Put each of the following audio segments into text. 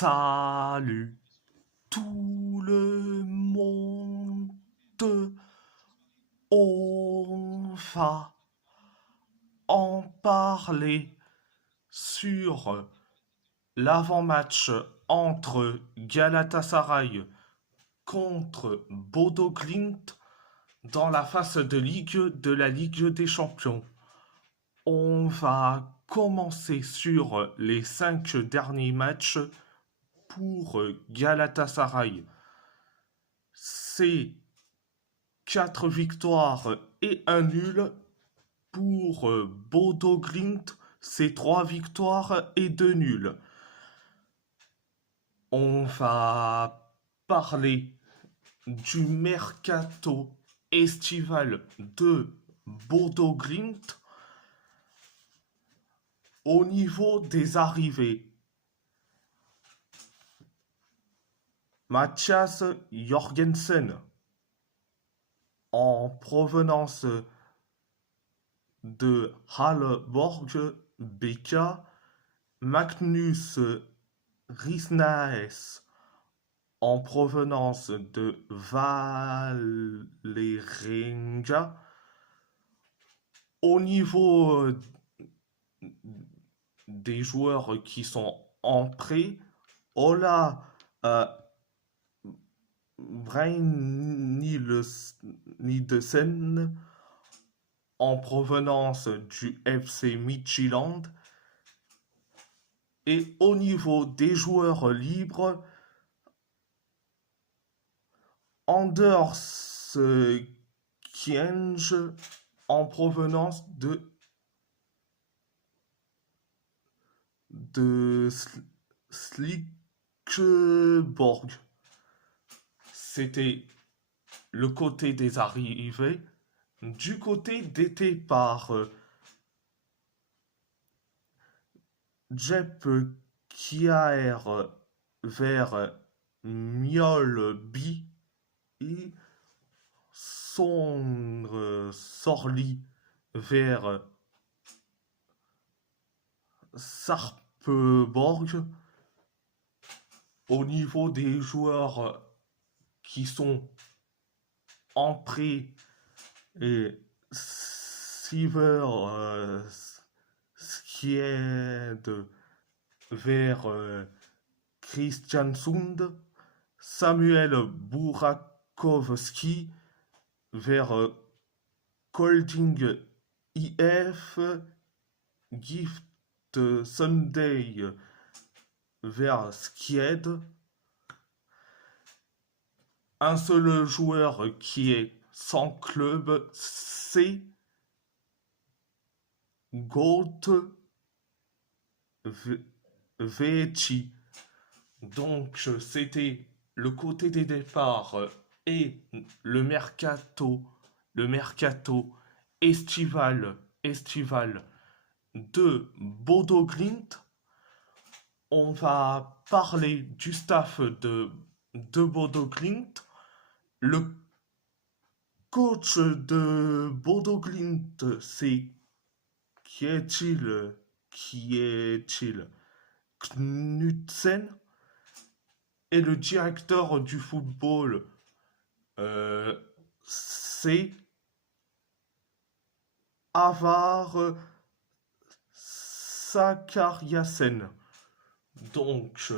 Salut tout le monde, on va en parler sur l'avant-match entre Galatasaray contre Bodo Glimt dans la phase de la Ligue des Champions. On va commencer sur les 5 derniers matchs pour Galatasaray. C'est 4 victoires et un nul. Pour Bodo Glimt, c'est 3 victoires et 2 nuls. On va parler du mercato estival de Bodo Glimt au niveau des arrivées. Mathias Jorgensen en provenance de Hallborg BK, Magnus Risnaes en provenance de Vålerenga. Au niveau des joueurs qui sont en prêt, Ola Brynildsen en provenance du FC Midtjylland. Et au niveau des joueurs libres, Anders Kienge en provenance de Slikkeborg. C'était le côté des arrivées. Du côté des départs, Jep Kjaer vers Mjolby et Sondre Sorli vers Sarpsborg. Au niveau des joueurs qui sont en prêt, et Siver Skied vers Kristiansund, Samuel Burakovsky vers Kolding IF, Gift Sunday vers Skied. Un seul joueur qui est sans club, c'est Goat Veci. Donc c'était le côté des départs et le mercato estival de Bodo Glimt. On va parler du staff de Bodo Glimt. Le coach de Bodo Glimt, c'est qui est-il Knudsen. Et le directeur du football, c'est Avar Sakariasen. Donc,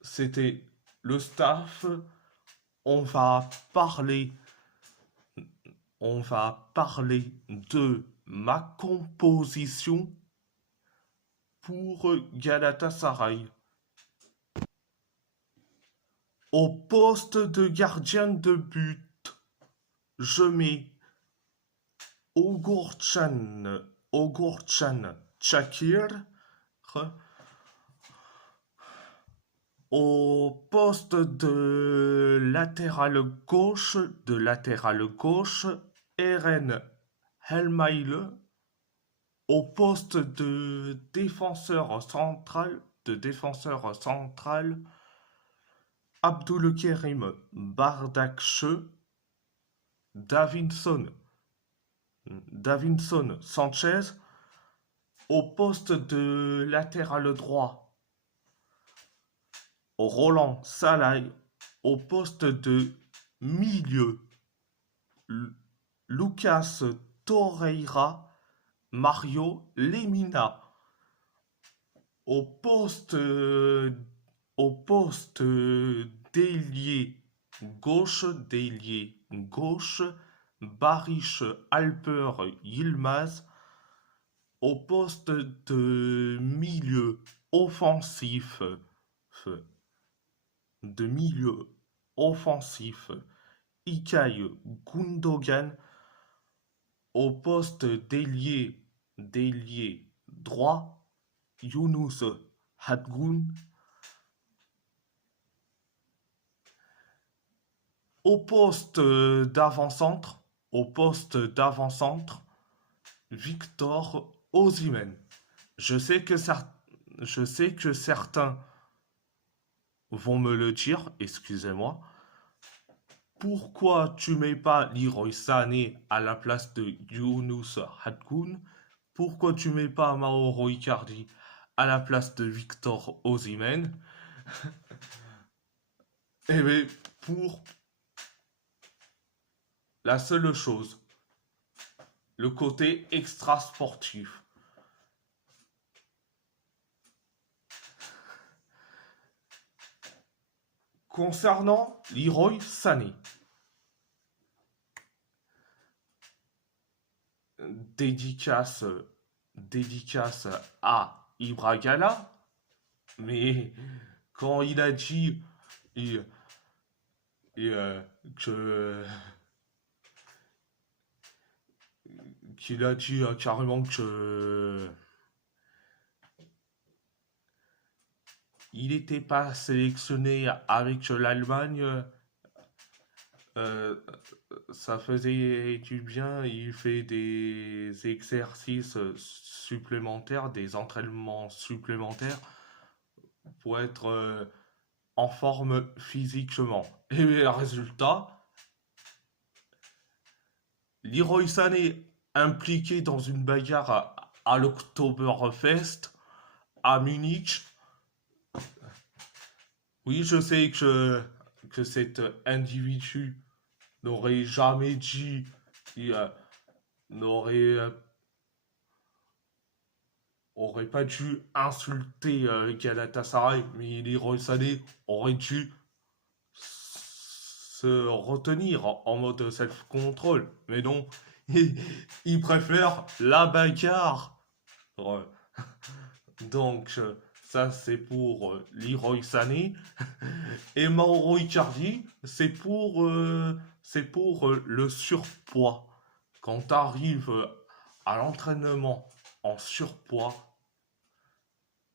c'était le staff. On va parler de ma composition pour Galatasaray. Au poste de gardien de but, je mets Ogorcan Çakır. Au poste de latéral gauche, Eren Helmaile. Au poste de défenseur central, Abdülkerim Bardakçı, Davinson Sanchez. Au poste de latéral droit, Roland Salai au poste de milieu. Lucas Torreira, Mario Lemina. Au poste, au poste d'ailier gauche, Barish Alper Yilmaz. Au poste de milieu offensif, de milieu offensif, Ilkay Gundogan. Au poste d'ailier droit, Younous Hadgoun. Au poste d'avant-centre, au poste d'avant-centre, Victor Osimhen. Je sais que je sais que certains vont me le dire, excusez-moi. Pourquoi tu mets pas Leroy Sané à la place de Younous Hadgoun? Pourquoi tu mets pas Mauro Icardi à la place de Victor Osimhen? Eh bien, pour la seule chose, le côté extra-sportif. Concernant Leroy Sané, dédicace, dédicace à Ibra Gala, mais quand il a dit et, que qu'il a dit carrément que il n'était pas sélectionné avec l'Allemagne, euh, ça faisait du bien. Il fait des exercices supplémentaires, des entraînements supplémentaires pour être en forme physiquement. Et le résultat, Leroy Sané impliqué dans une bagarre à l'Oktoberfest à Munich. Oui, je sais que cet individu n'aurait jamais dit, il, n'aurait aurait pas dû insulter Galatasaray, mais Leroy Sané aurait dû se retenir en mode self-control. Mais non, il préfère la bagarre. Ouais. Donc, ça, c'est pour Leroy Sané. Et Mauro Icardi, c'est pour le surpoids. Quand tu arrives à l'entraînement en surpoids,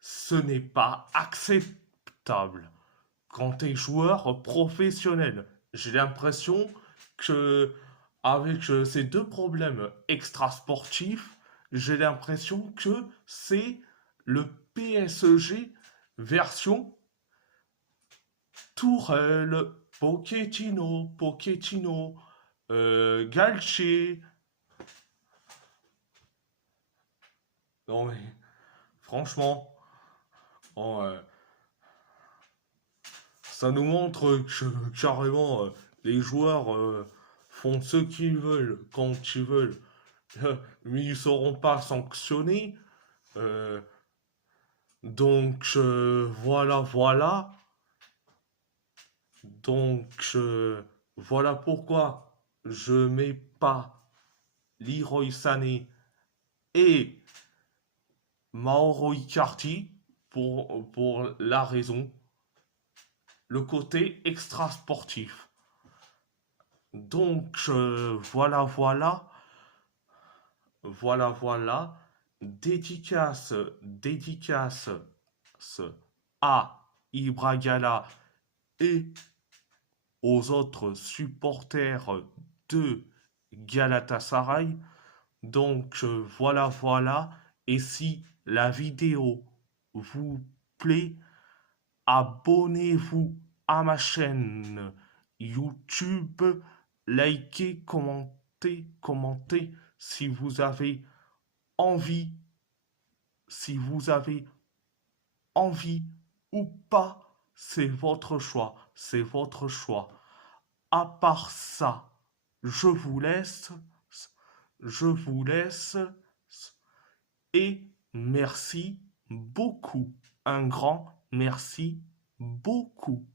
ce n'est pas acceptable. Quand tu es joueur professionnel, j'ai l'impression que avec ces deux problèmes extrasportifs, j'ai l'impression que c'est le PSG version Tourelle, Pochettino, Galtier. Non mais franchement, oh, ça nous montre que carrément les joueurs font ce qu'ils veulent quand ils veulent, mais ils ne seront pas sanctionnés. Euh, voilà, voilà. Donc voilà pourquoi je mets pas Leroy Sané et Mauro Icardi pour la raison, le côté extra sportif. Donc voilà, voilà, voilà, voilà. Dédicace, dédicace à Ibra Gala et aux autres supporters de Galatasaray. Donc voilà, voilà. Et si la vidéo vous plaît, abonnez-vous à ma chaîne YouTube, likez, commentez si vous avez envie, si vous avez envie ou pas c'est votre choix, c'est votre choix. À part ça, je vous laisse, je vous laisse et merci beaucoup. Un grand merci beaucoup.